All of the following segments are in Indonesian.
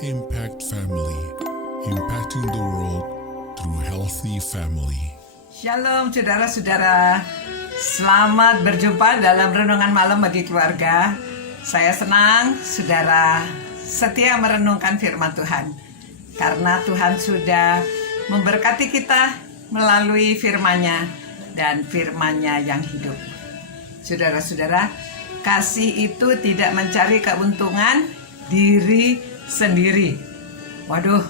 Impact Family, impacting the world through healthy family. Shalom saudara-saudara, selamat berjumpa dalam Renungan Malam bagi Keluarga. Saya senang saudara setia merenungkan firman Tuhan, karena Tuhan sudah memberkati kita melalui firman-Nya dan firman-Nya yang hidup. Saudara-saudara, kasih itu tidak mencari keuntungan diri sendiri. Waduh,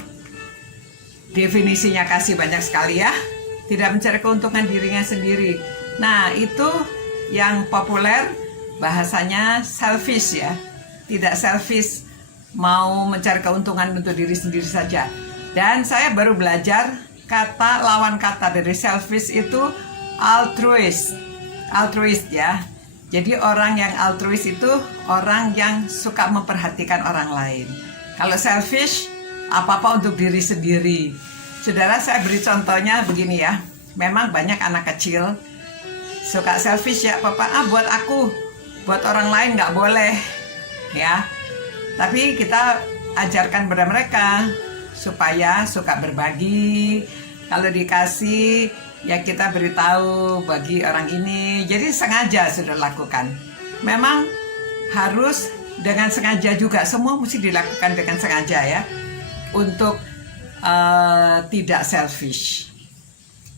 definisinya kasih banyak sekali ya. Tidak mencari keuntungan dirinya sendiri. Nah, itu yang populer bahasanya selfish ya. Tidak selfish, mau mencari keuntungan untuk diri sendiri saja. Dan saya baru belajar lawan kata dari selfish itu altruist. Altruist ya. Jadi orang yang altruis itu orang yang suka memperhatikan orang lain. Kalau selfish, apa-apa untuk diri sendiri. Saudara, saya beri contohnya begini ya. Memang banyak anak kecil suka selfish ya, papa buat aku, buat orang lain nggak boleh ya. Tapi kita ajarkan pada mereka supaya suka berbagi. Kalau dikasih ya kita beritahu bagi orang ini. Jadi sengaja sudah lakukan. Memang harus dengan sengaja juga. Semua mesti dilakukan dengan sengaja ya, untuk tidak selfish.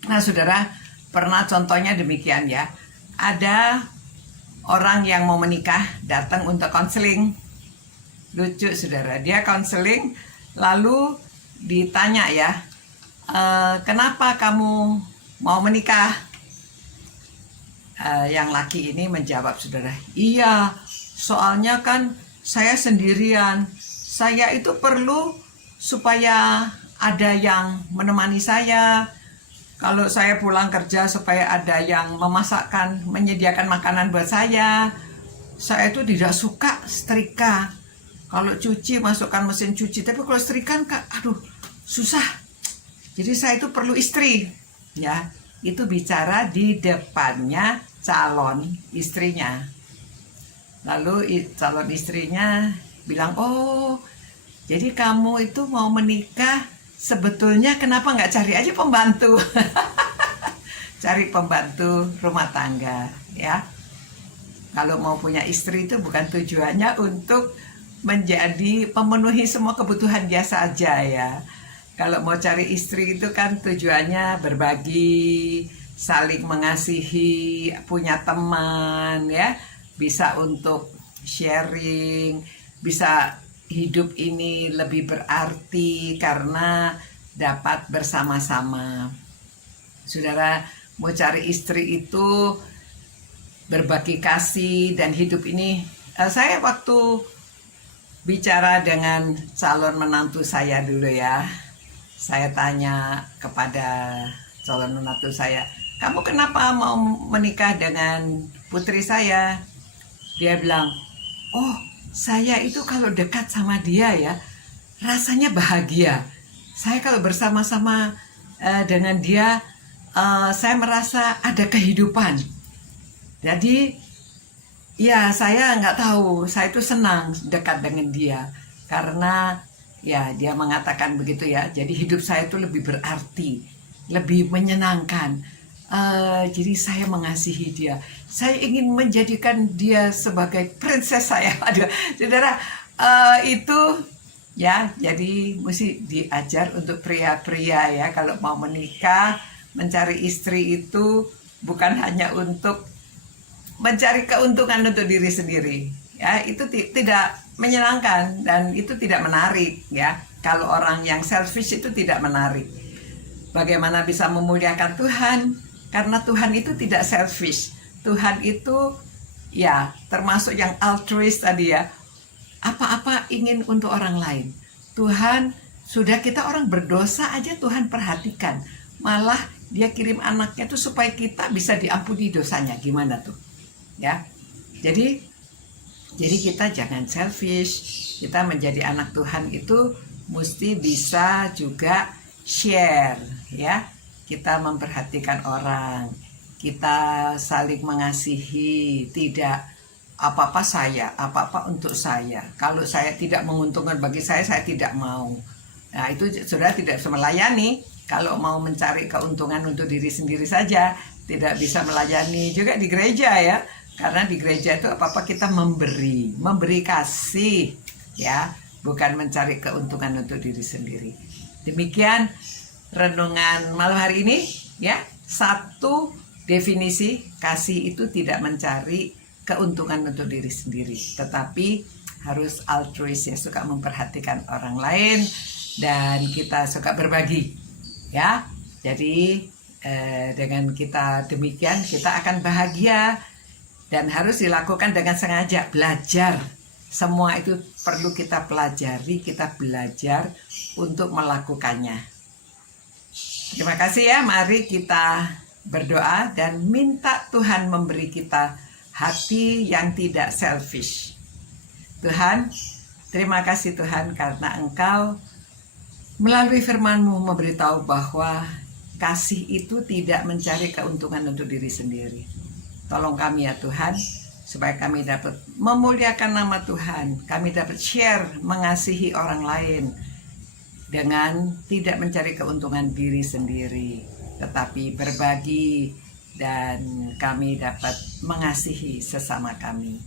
Nah saudara, pernah contohnya demikian ya. Ada orang yang mau menikah datang untuk konseling. Lucu saudara, dia konseling lalu ditanya ya, kenapa kamu mau menikah? Yang laki ini menjawab saudara, iya, soalnya kan saya sendirian. Saya itu perlu supaya ada yang menemani saya. Kalau saya pulang kerja supaya ada yang memasakkan, menyediakan makanan buat saya. Saya itu tidak suka setrika. Kalau cuci masukkan mesin cuci, tapi kalau setrika aduh susah. Jadi saya itu perlu istri. Ya, itu bicara di depannya calon istrinya. Lalu calon istrinya bilang, oh jadi kamu itu mau menikah, sebetulnya kenapa nggak cari aja pembantu? Cari pembantu rumah tangga ya. Kalau mau punya istri itu bukan tujuannya untuk menjadi pemenuhi semua kebutuhan dia saja ya. Kalau mau cari istri itu kan tujuannya berbagi, saling mengasihi, punya teman ya, bisa untuk sharing, bisa hidup ini lebih berarti karena dapat bersama-sama. Saudara, mau cari istri itu berbagi kasih dan hidup ini. Saya waktu bicara dengan calon menantu saya dulu ya, saya tanya kepada calon menantu saya, kamu kenapa mau menikah dengan putri saya? Dia bilang, oh saya itu kalau dekat sama dia ya, rasanya bahagia. Saya kalau bersama-sama dengan dia, saya merasa ada kehidupan. Jadi ya saya nggak tahu, saya itu senang dekat dengan dia. Karena ya dia mengatakan begitu ya, jadi hidup saya itu lebih berarti, lebih menyenangkan. Jadi saya mengasihi dia. Saya ingin menjadikan dia sebagai princess saya. Aduh, saudara, itu ya, jadi mesti diajar untuk pria-pria ya, kalau mau menikah, mencari istri itu bukan hanya untuk mencari keuntungan untuk diri sendiri. Ya, itu tidak menyenangkan dan itu tidak menarik ya. Kalau orang yang selfish itu tidak menarik. Bagaimana bisa memuliakan Tuhan? Karena Tuhan itu tidak selfish. Tuhan itu ya termasuk yang altruis tadi ya. Apa-apa ingin untuk orang lain. Tuhan, sudah kita orang berdosa aja Tuhan perhatikan. Malah dia kirim anaknya itu supaya kita bisa diampuni dosanya. Gimana tuh? Ya. Jadi kita jangan selfish. Kita menjadi anak Tuhan itu mesti bisa juga share ya. Kita memperhatikan orang, kita saling mengasihi, tidak apa-apa saya, apa-apa untuk saya. Kalau saya tidak menguntungkan bagi saya tidak mau. Nah, itu saudara tidak bisa melayani. Kalau mau mencari keuntungan untuk diri sendiri saja, tidak bisa melayani juga di gereja ya. Karena di gereja itu apa-apa kita memberi kasih ya, bukan mencari keuntungan untuk diri sendiri. Demikian renungan malam hari ini ya. Satu definisi kasih itu tidak mencari keuntungan untuk diri sendiri, tetapi harus altruis ya, suka memperhatikan orang lain dan kita suka berbagi ya. Jadi dengan kita demikian kita akan bahagia dan harus dilakukan dengan sengaja. Belajar, semua itu perlu kita pelajari, kita belajar untuk melakukannya. Terima kasih ya, mari kita berdoa dan minta Tuhan memberi kita hati yang tidak selfish. Tuhan, terima kasih Tuhan karena Engkau melalui firman-Mu memberitahu bahwa kasih itu tidak mencari keuntungan untuk diri sendiri. Tolong kami ya Tuhan, supaya kami dapat memuliakan nama Tuhan, kami dapat share, mengasihi orang lain dengan tidak mencari keuntungan diri sendiri, tetapi berbagi dan kami dapat mengasihi sesama kami.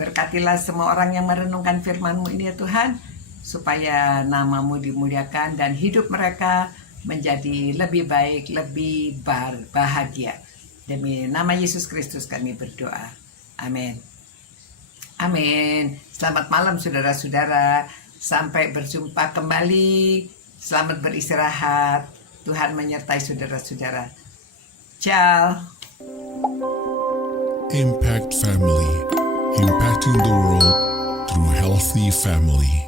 Berkatilah semua orang yang merenungkan firman-Mu ini ya Tuhan, supaya nama-Mu dimuliakan dan hidup mereka menjadi lebih baik, lebih bahagia. Demi nama Yesus Kristus kami berdoa. Amin. Amin. Selamat malam saudara-saudara. Sampai berjumpa kembali. Selamat beristirahat. Tuhan menyertai saudara-saudara. Ciao. Impact Family, impacting the world through healthy family.